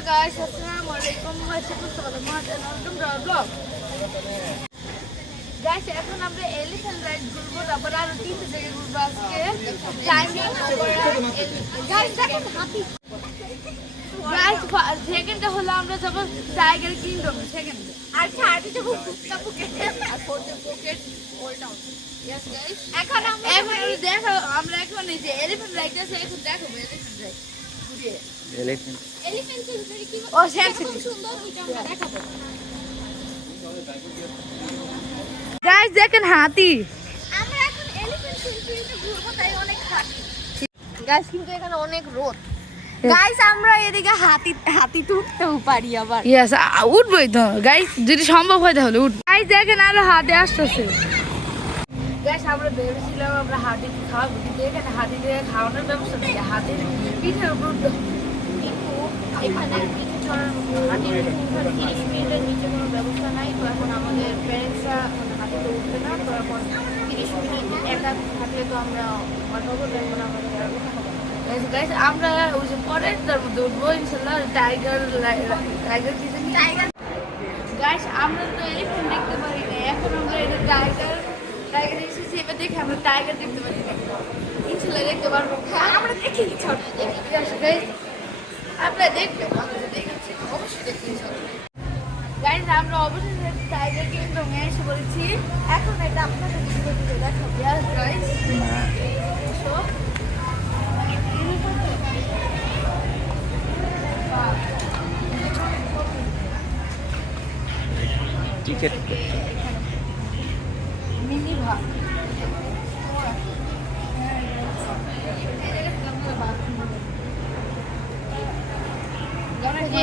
guys, Assalamualaikum. Welcome to our vlog. Guys, এখন আমরা elephant ride ঘুরবো, তারপর আরো 3 জায়গায় ঘুরবো আজকে। টাইমিং গাইস দেখেন হাতি। গাইস সেকেন্ডটা হলো আমরা যাব টাইগার কিংডম সেকেন্ড। আর থার্ডে যাব গুপ্তা পকেট আর ফোর্থে pocket old town. Yes guys এখন দেখো আমরা এখন এই যে এলিফ্যান্ট রাইড আছে, এখন দেখো এলিফ্যান্ট রাইড ঘুরিয়ে এলিফ্যান্ট সেঞ্চুরি কি ও খুব সুন্দর, ওইটা আমরা দেখাবো। গাইস দেখেন হাতি। আমরা এখন এলিফ্যান্ট সেঞ্চুরিতে ঘুরবো, তাই অনেক হাতি। গাইস কিন্তু এখানে অনেক রোদ। গাইস আমরা এদিকে হাতি উঠতেও পারি আবার। यस উঠবই তো গাইস, যদি সম্ভব হয় তাহলে উঠ। গাইস দেখেন আরো হাতি আসছে। গাইস আমরা ভেবেছিলাম আমরা হাতি খাওয়াবো, কিন্তু এখানে হাতি দিয়ে খাওয়ানোর ব্যবস্থা নেই। হাতির পিঠের উপর কিন্তু এখানে পিঠে ছড়ার হাতির 30 মিনিটের নিচে কোনো ব্যবস্থা নাই। তো এখন আমাদের প্যারেন্টসরা হাতিতে উঠবে না, তো এখন 30 মিনিট একা থাকলে তো আমরা অটোবো, এখন আমাদের গাইস আমরা ওই যে পরের তার মধ্যে উঠবো ইনশাল্লাহ। টাইগার গাইস আমরা তো এলিফ্যান্ট দেখতে পারি না, এখন আমরা এটা টাইগার এসেছি, এবার দেখে আমরা টাইগার দেখতে পারি না, ইনশাল্লাহ দেখতে পারবো। আমরা দেখি গাইস, আপনারা দেখবেন, দেখেছি অবশ্যই দেখবেন গাইস। আমরা অবশ্যই টাইগার কিংডমে এসে বলেছি, এখন এটা আপনাদের দেখাবো গাইস। টিকেট মিনি ভাগ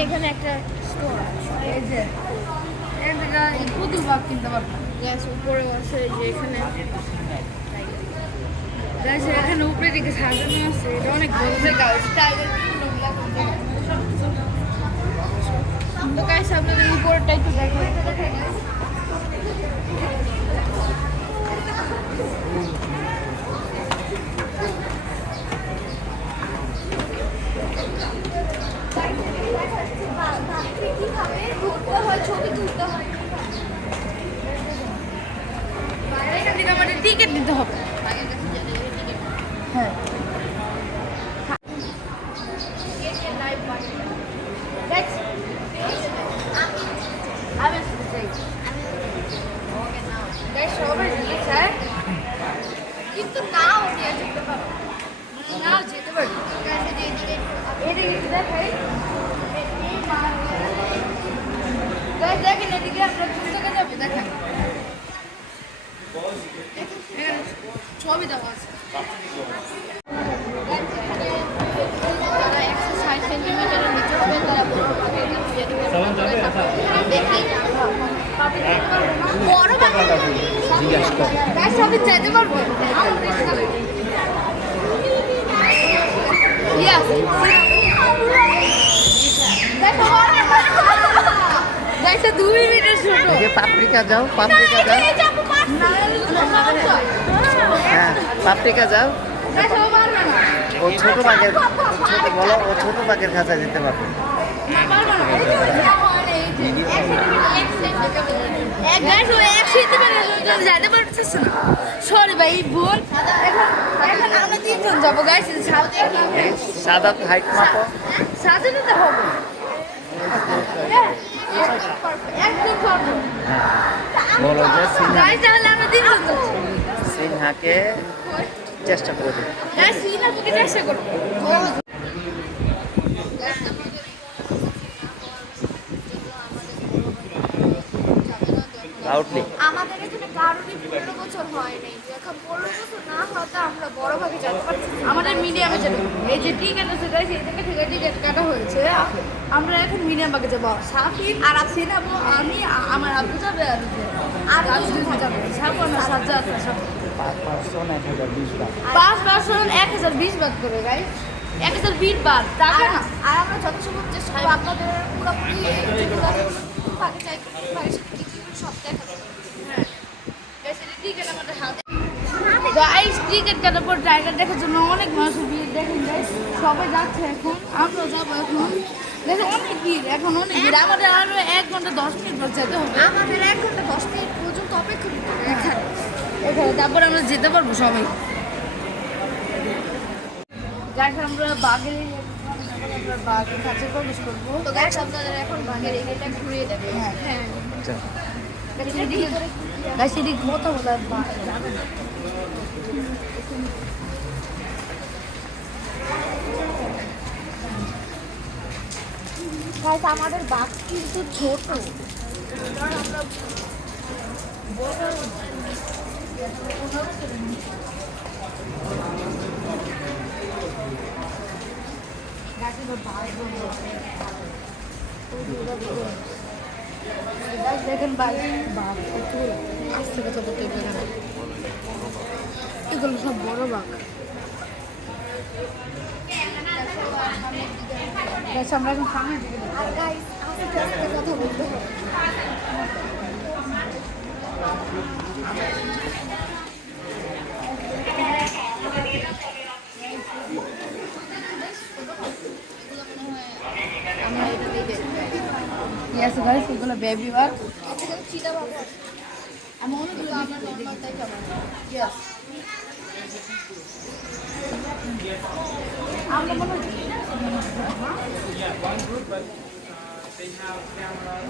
এখানে একটা স্টোর আছে, এই যে পুতুল ভাগ কিনতে পারবেন। গ্যাস উপরে আছে যে এখানে গ্যাস, এখানে উপরে দিকে সাজানো আছে, এটা অনেক বড় জায়গা। টাইগার তো গাইস আপনাদের উপরটা একটু দেখো। ছবি তুলতে হয়, এখান থেকে আমাদের টিকিট দিতে হবে। হ্যাঁ কিন্তু নাও নিয়ে যেতে পারবো, নাও যেতে পারবো। এদিকে দেখাই, দেখেন এদিকে আমরা কোন জায়গায় যাবো দেখেন, ছবি দেওয়া আছে। যারা 160 সেন্টিমিটারের নিচে হবে তারা দেখি বড় সবই যেতে পারবো। গাইসা 2 মিনিটের ছোট পাপরিকা যাও, পাপরিকা যাও, হ্যাঁ পাপরিকা যাও। ও ছোট বাঘের ছোট বলো, ও ছোট বাঘের খাঁচায় যেতে পারবে। সরি ভাই ভুল, এখন আমরা 3 জন যাবো গাইস। সাদা হাইট মাপো, সাজানো তো হবে বলো যে সিনহাকে চেষ্টা করে দেবে। চেষ্টা করবো। আমাদের এখানে কারোরই 15 বছর হয়নি, এখন 15 বছর না হতে আমরা বড় ভাগে যেতে পারছি। আমাদের মিডিয়ামে যেতে, এই যে টিকিট আছে গাইস, এই থেকে টিকিট কাটা হয়েছে। আমরা এখন মিডিয়াম ভাগে যাবো। সাফিন আর আফসিন যাবো, আমি আমার আব্বু যাবে, আর যাবে সাফনা সাজ্জাদ। 5 পার্সন 1020 বাদ করে গাইস, 1020 বাদ টাকা না। আর আমরা যত সম্ভব চেষ্টা করবো আপনাদের পুরোপুরি ভাগে চাই সব দেখাবো। হ্যাঁ টিকিট আমাদের হাতে। গাইস টিকিট কাটার পর টাইগার দেখার জন্য অনেক মানুষ ভিড়, দেখেন গাইস সবাই যাচ্ছে এখন, আমরাও যাবো এখন। দেখো অনেক ভিড়, এখন অনেক ভিড়। আমাদের আরো 1 ঘন্টা 10 মিনিট পর যেতে হবে। আমাদের 1 ঘন্টা 10 মিনিট পর্যন্ত অপেক্ষা করতে হবে এখানে। তারপর আমরা যেতে পারবো সবাই। গাইস আমরা বাঘের কাছে প্রবেশ করবো। তো গাইস আপনাদের এখন বাঘের এরিয়াটা ঘুরিয়ে দেবে। হ্যাঁ আচ্ছা গাইস এদিকে কথা বলা যাবে না। গাইস আমাদের বাঘ কিন্তু ছোট। আমরা দেখেন আসতে কথা বলতে পারে, এগুলো সব বড় বাঘ। আমরা এখন সামনে কথা বলতে হবে। Yes guys, এগুলো বেবি বাগ। চিতা বাগ। আমি অনেকগুলো আমরা নরমাল তাই খাবো। Yes. আমরা মনে হয় one group but they have cameras.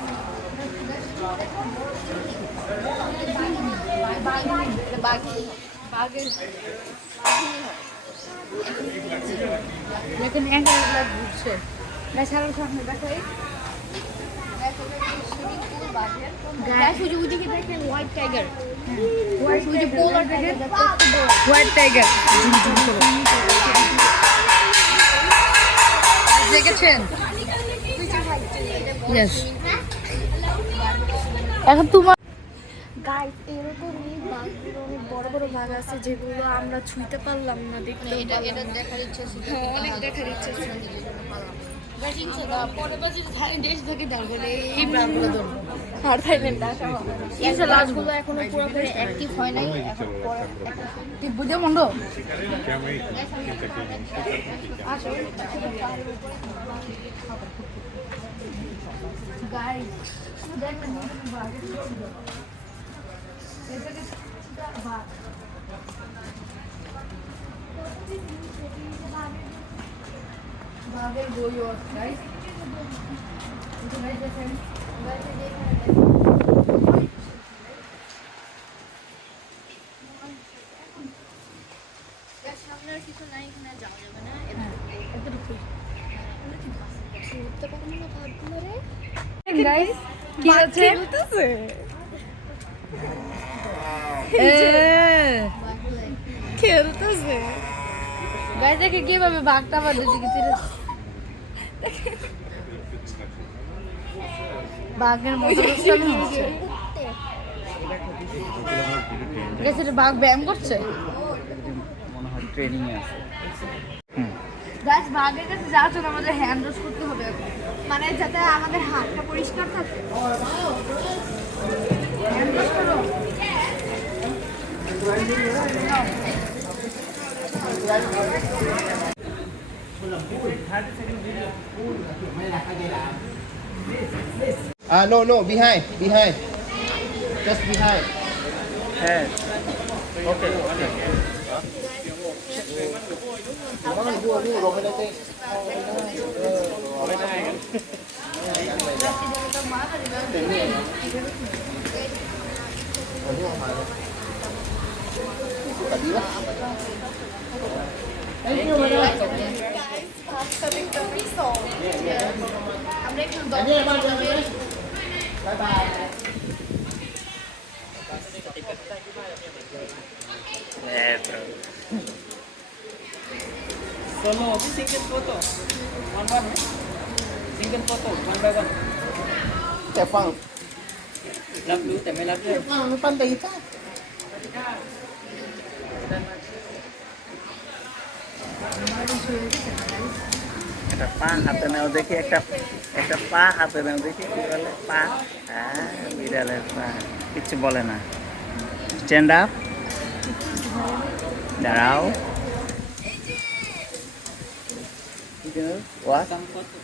लेकिन एंगल लग घुसছে मैं सारा सामने बैठा है गाइस वो जो देखिए देखें व्हाइट टाइगर व्हाइट वो जो पोलर टाइगर व्हाइट टाइगर দেখেছেন यस এখন তোমার গাইস এরকমই বাঘগুলো অনেক বড় বড় বাঘ আছে যেগুলো আমরা ছুঁতে পারলাম না, দেখতে এটা দেখার ইচ্ছা ছিল, অনেক দেখার ইচ্ছা ছিল। গাইস ইনশাআল্লাহ পরের বার যদি থাই দেশ থেকে দেখলে এই বাঘগুলো ধরবো আর থাইল্যান্ড আসা হবে। ইনশাআল্লাহ লাশগুলো এখনো পুরোপুরি অ্যাক্টিভ হয় নাই, এখন পরে তুই বুঝে মন্ড আসো গাইস দেখেন বাঘ বাঘের বই ওর গাইস দেখেন সামনে আর কিছু নাই, এখানে যাওয়া যাবে না, এতটুকু উঠতে পারবো না বাঘগুলো রে। গাইস কি আছে খেলতেছে গাইস দেখে কিভাবে বাঘটা বাঁধে দিকে বাঘের মতো বাঘ ব্যায়াম করছে মনে হয় ট্রেনিং এ আছে। গাইস বাঘের কাছে যাওয়ার জন্য আমাদের হ্যান্ড ওয়াশ করতে হবে, মানে যাতে আমাদের হাতটা পরিষ্কার থাকে। হ্যান্ড ওয়াশ করো No, behind. Just behind. হ্যাঁ Okay. Solo single photo. One. Single photo, one by one. Kẻ phẳng. Love blue,แต่ไม่รับเลย Phẳng nó pan đầy ta. একটা পা হাতে নাও দেখি, একটা পা হাতে নাও দেখি, কি বলে পা? হ্যাঁ বিড়ালের পা, কিচ্ছু বলে না। স্ট্যান্ড আপ, দাঁড়াও। What? Some photo.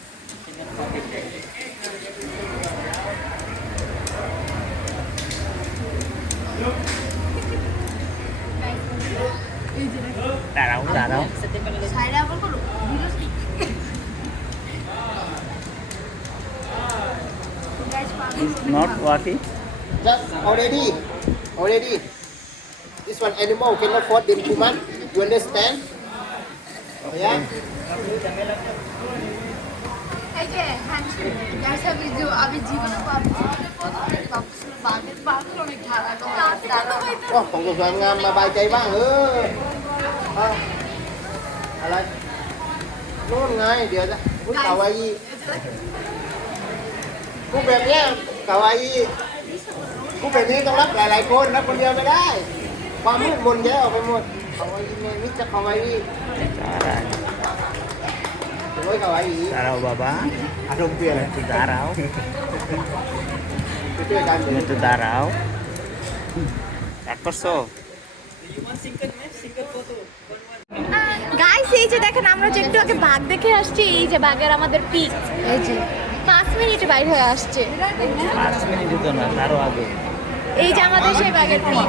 দাঁড়াও দাঁড়াও সাইডে আবার করো ভিডিওস কি not walking Just already. Already. This one animal cannot afford them too much. You understand? Yeah? এই যে হ্যান্ডশেক গাইস আমি জীবনে বাঘের বাঘের অনেক ধারালো Oh, không có doanh ngam mà bài cháy băng à lại luôn ngay điều ra cũng kawaii cũng đẹp nhá kawaii cũngแบบนี้ต้องรับหลายๆคนรับคนเดียวไม่ได้ความมืดมนแยกออกไปหมด kawaii เนี่ยนี่จะ kawaii দাঁড়াওถือว่า kawaii দাঁড়াও বাবা อารมณ์เปลี่ยนเลย একটু দাঁড়াও ไปช่วยกัน তুমি একটু দাঁড়াও এক করছো You want single match, single photo. Guys এই যে দেখেন আমরা যে একটু আগে বাঘ দেখে আসছি এই যে বাঘের আমাদের পিক এই যে 5 মিনিটে বাইরে হয়ে আসছে 5 মিনিট তো না তারও আগে এই যে আমাদের সেই বাঘের পিক